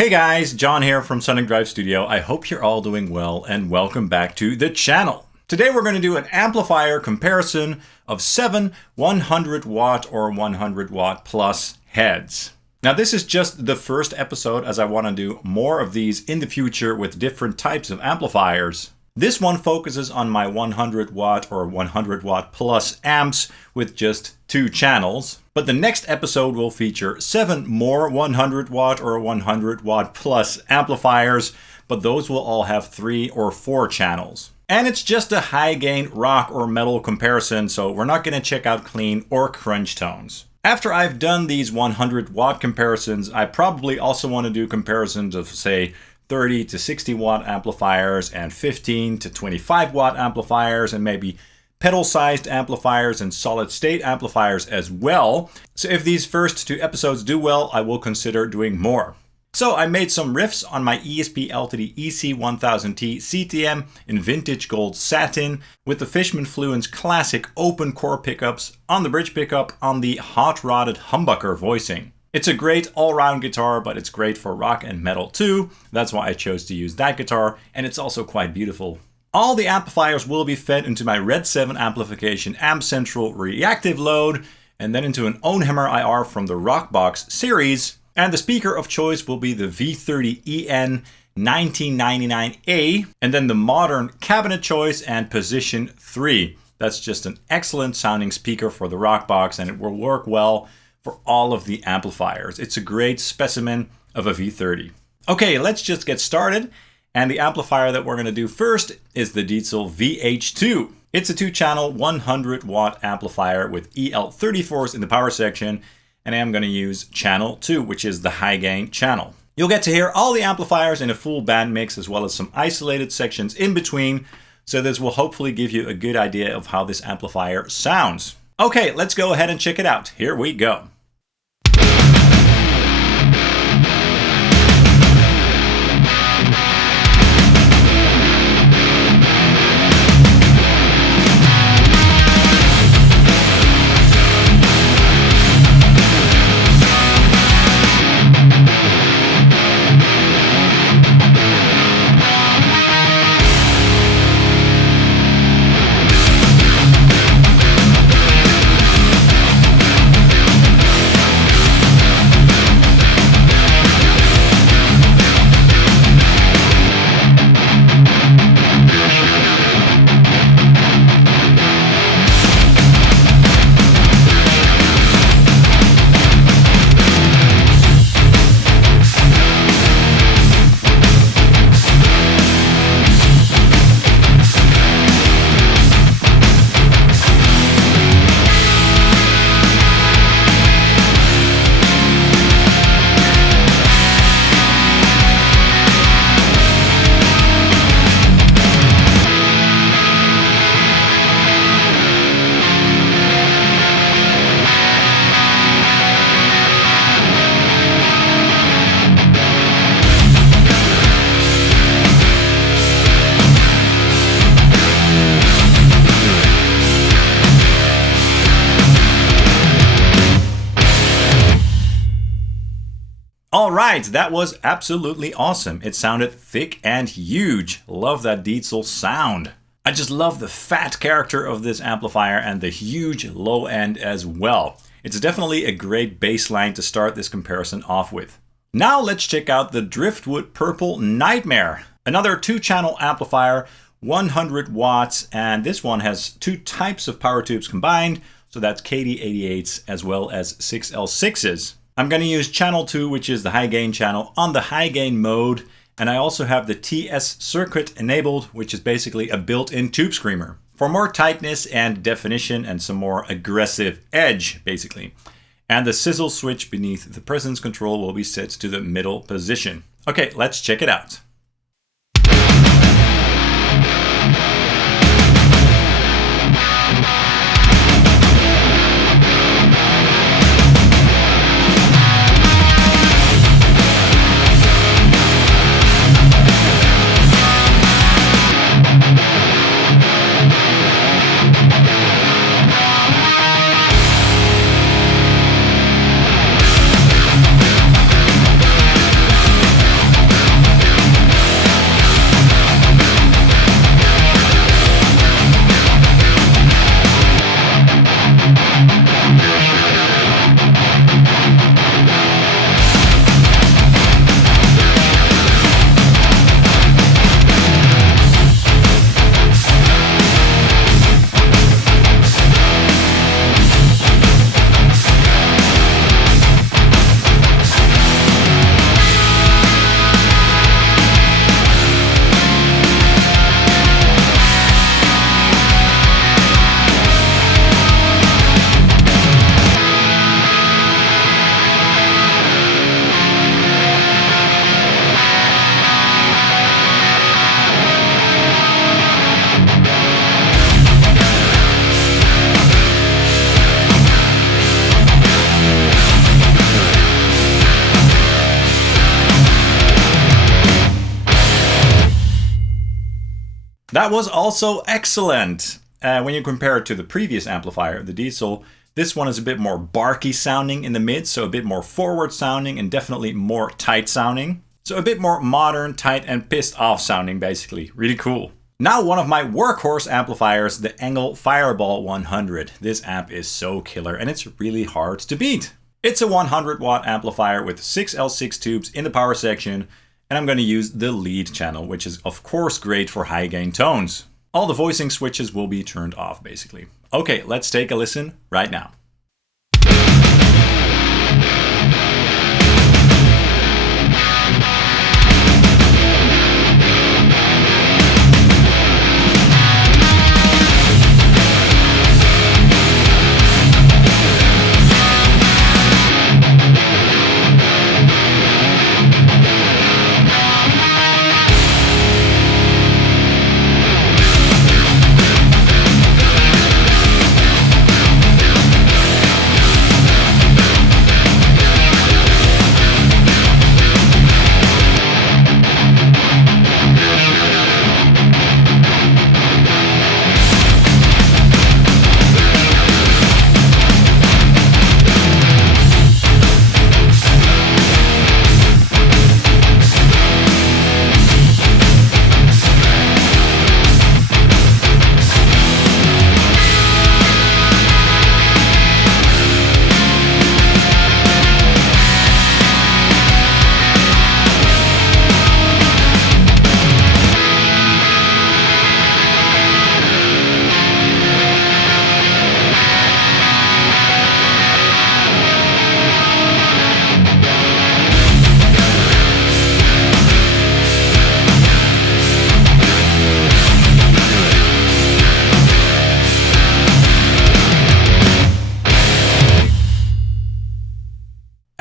Hey guys, John here from Sonic Drive Studio. I hope you're all doing well and welcome back to the channel. Today we're going to do an amplifier comparison of 7 100 watt or 100 watt plus heads. Now this is just the first episode as I want to do more of these in the future with different types of amplifiers. This one focuses on my 100 watt or 100 watt plus amps with just 2 channels. But the next episode will feature 7 more 100 watt or 100 watt plus amplifiers, but those will all have 3 or 4 channels. And it's just a high gain rock or metal comparison, so we're not going to check out clean or crunch tones. After I've done these 100 watt comparisons, I probably also want to do comparisons of, say, 30 to 60 watt amplifiers and 15 to 25 watt amplifiers and maybe pedal-sized amplifiers and solid-state amplifiers as well. So if these first 2 episodes do well, I will consider doing more. So I made some riffs on my ESP Ltd EC1000T CTM in vintage gold satin with the Fishman Fluence classic open core pickups on the bridge pickup on the hot-rodded humbucker voicing. It's a great all-round guitar, but it's great for rock and metal too. That's why I chose to use that guitar, and it's also quite beautiful. All the amplifiers will be fed into my RedSeven amplification Amp Central Reactive load, and then into an OwnHammer IR from the Rockbox series. And the speaker of choice will be the V30EN 1999A, and then the modern cabinet choice and Position 3. That's just an excellent sounding speaker for the Rockbox, and it will work well for all of the amplifiers. It's a great specimen of a V30. Okay, let's just get started. And the amplifier that we're going to do first is the Diezel VH2. It's a 2-channel 100 watt amplifier with EL34s in the power section, and I am going to use channel 2, which is the high gain channel. You'll get to hear all the amplifiers in a full band mix as well as some isolated sections in between, so this will hopefully give you a good idea of how this amplifier sounds. Okay, let's go ahead and check it out. Here we go. Alright, that was absolutely awesome. It sounded thick and huge. Love that Diezel sound. I just love the fat character of this amplifier and the huge low end as well. It's definitely a great baseline to start this comparison off with. Now let's check out the Driftwood Purple Nightmare. Another 2-channel amplifier, 100 watts, and this one has 2 types of power tubes combined, so that's KD88s as well as 6L6s. I'm going to use channel 2, which is the high gain channel, on the high gain mode, and I also have the TS circuit enabled, which is basically a built-in tube screamer, for more tightness and definition and some more aggressive edge, basically. And the sizzle switch beneath the presence control will be set to the middle position. Okay, let's check it out. That was also excellent. When you compare it to the previous amplifier, the Diezel, this one is a bit more barky sounding in the mid, so a bit more forward sounding and definitely more tight sounding. So a bit more modern, tight and pissed off sounding basically. Really cool. Now one of my workhorse amplifiers, the ENGL Fireball 100. This amp is so killer and it's really hard to beat. It's a 100 watt amplifier with 6 L6 tubes in the power section, and I'm going to use the lead channel, which is of course great for high gain tones. All the voicing switches will be turned off basically. Okay, let's take a listen right now.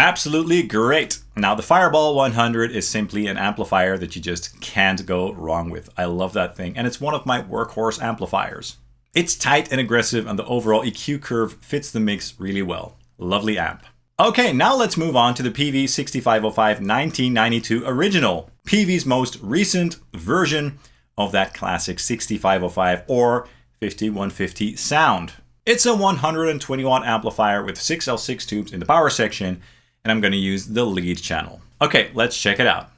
Absolutely great. Now the Fireball 100 is simply an amplifier that you just can't go wrong with. I love that thing and it's one of my workhorse amplifiers. It's tight and aggressive and the overall EQ curve fits the mix really well. Lovely amp. Okay, now let's move on to the Peavey 6505 1992 original. Peavey's most recent version of that classic 6505 or 5150 sound. It's a 120 watt amplifier with 6 L6 tubes in the power section, and I'm going to use the lead channel. Okay, let's check it out.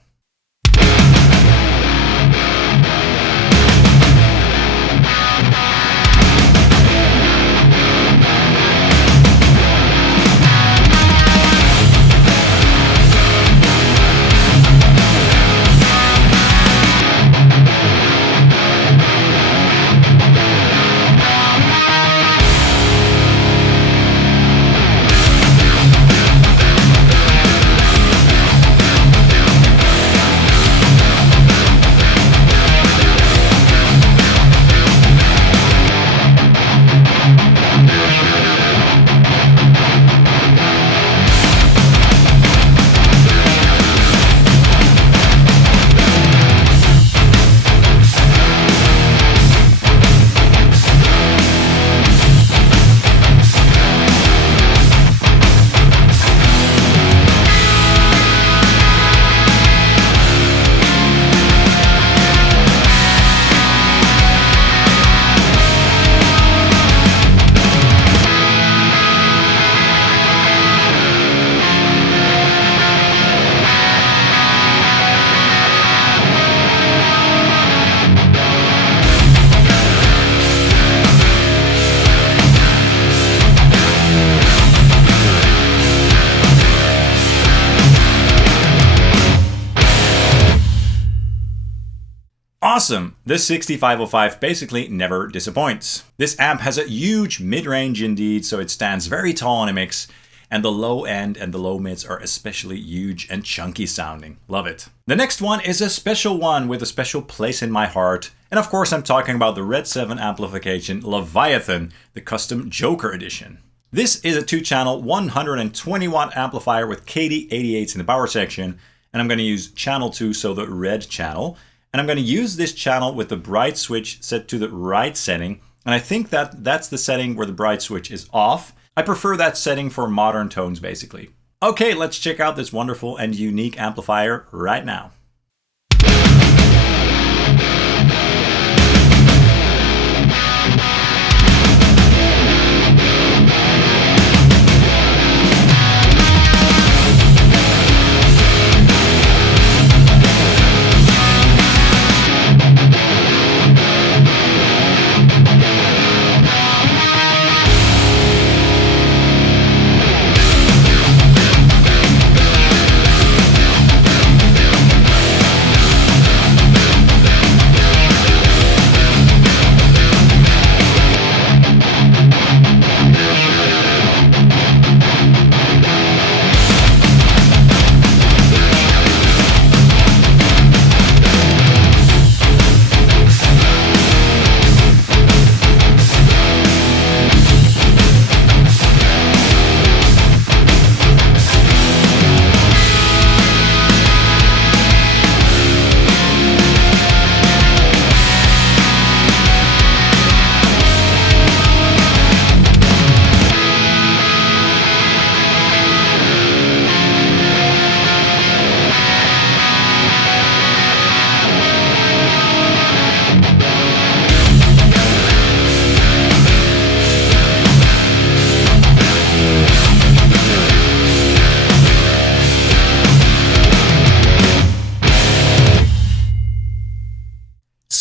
Awesome! This 6505 basically never disappoints. This amp has a huge mid-range indeed, so it stands very tall in a mix, and the low end and the low mids are especially huge and chunky sounding. Love it. The next one is a special one with a special place in my heart, and of course I'm talking about the RedSeven Amplification Leviathan, the custom Joker edition. This is a 2-channel 120 watt amplifier with KD88s in the power section, and I'm going to use channel 2, so the red channel. And I'm going to use this channel with the bright switch set to the right setting. And I think that that's the setting where the bright switch is off. I prefer that setting for modern tones, basically. Okay, let's check out this wonderful and unique amplifier right now.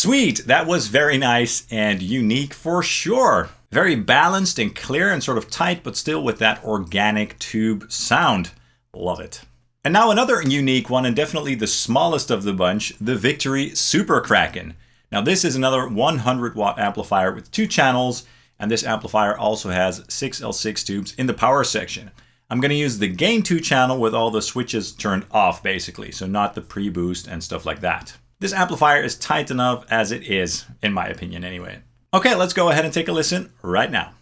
Sweet, that was very nice and unique for sure. Very balanced and clear and sort of tight, but still with that organic tube sound. Love it. And now another unique one, and definitely the smallest of the bunch, the Victory Super Kraken. Now this is another 100 watt amplifier with 2 channels, and this amplifier also has 6L6 tubes in the power section. I'm going to use the gain 2 channel with all the switches turned off basically, so not the pre-boost and stuff like that. This amplifier is tight enough as it is, in my opinion anyway. Okay, let's go ahead and take a listen right now.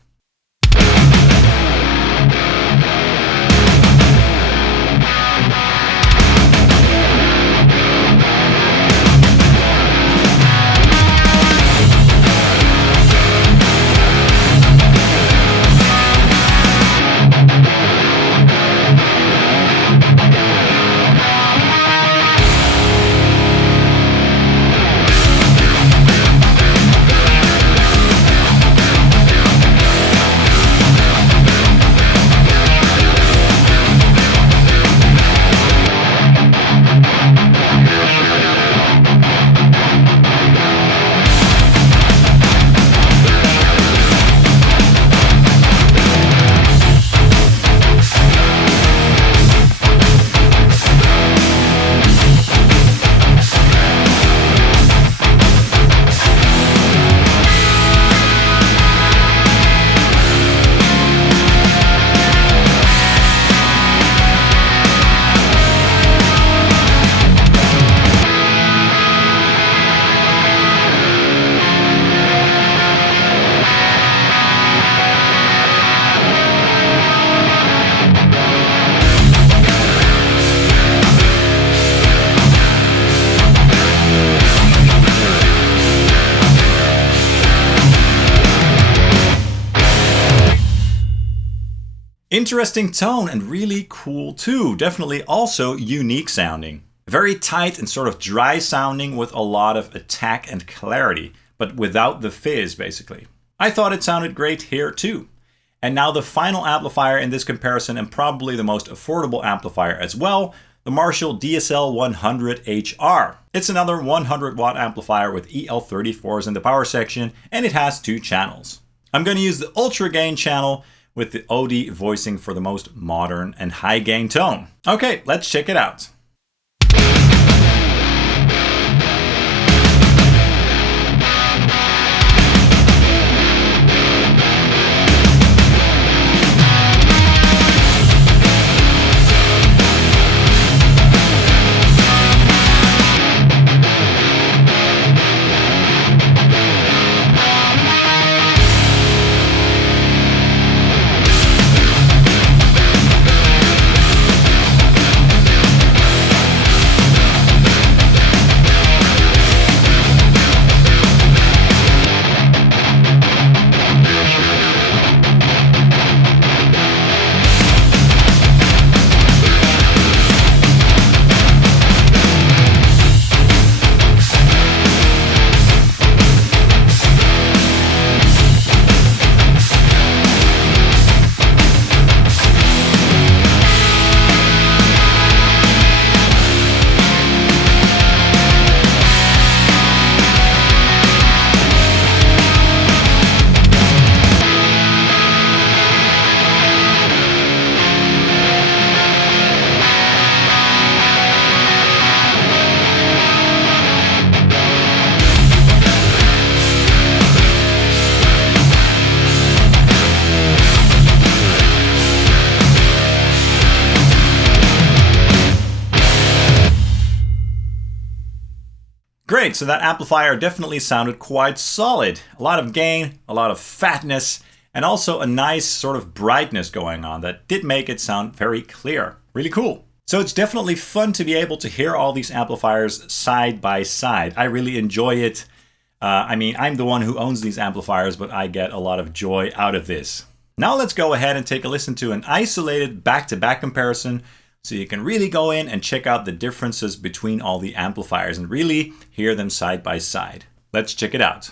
Interesting tone and really cool too. Definitely also unique sounding. Very tight and sort of dry sounding with a lot of attack and clarity, but without the fizz basically. I thought it sounded great here too. And now the final amplifier in this comparison, and probably the most affordable amplifier as well, the Marshall DSL100 HR. It's another 100 watt amplifier with EL34s in the power section, and it has 2 channels. I'm going to use the ultra gain channel with the OD voicing for the most modern and high gain tone. Okay, let's check it out. Great, so that amplifier definitely sounded quite solid. A lot of gain, a lot of fatness, and also a nice sort of brightness going on that did make it sound very clear. Really cool. So it's definitely fun to be able to hear all these amplifiers side by side. I really enjoy it. I mean, I'm the one who owns these amplifiers, but I get a lot of joy out of this. Now let's go ahead and take a listen to an isolated back-to-back comparison, so you can really go in and check out the differences between all the amplifiers and really hear them side by side. Let's check it out.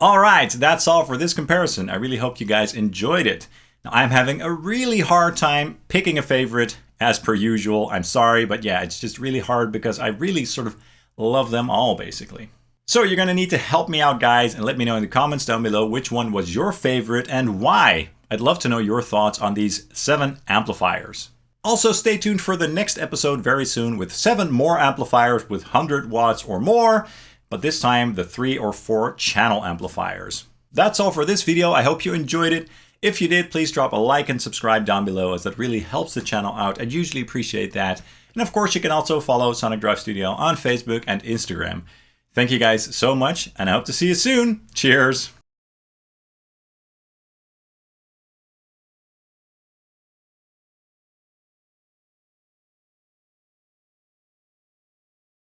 All right, that's all for this comparison. I really hope you guys enjoyed it. Now, I'm having a really hard time picking a favorite as per usual. I'm sorry, but yeah, it's just really hard because I really sort of love them all basically. So you're gonna need to help me out, guys, and let me know in the comments down below which one was your favorite and why. I'd love to know your thoughts on these 7 amplifiers. Also, stay tuned for the next episode very soon with 7 more amplifiers with 100 watts or more, but this time the 3 or 4 channel amplifiers. That's all for this video. I hope you enjoyed it. If you did, please drop a like and subscribe down below, as that really helps the channel out. I'd usually appreciate that. And of course, you can also follow Sonic Drive Studio on Facebook and Instagram. Thank you guys so much, and I hope to see you soon. Cheers!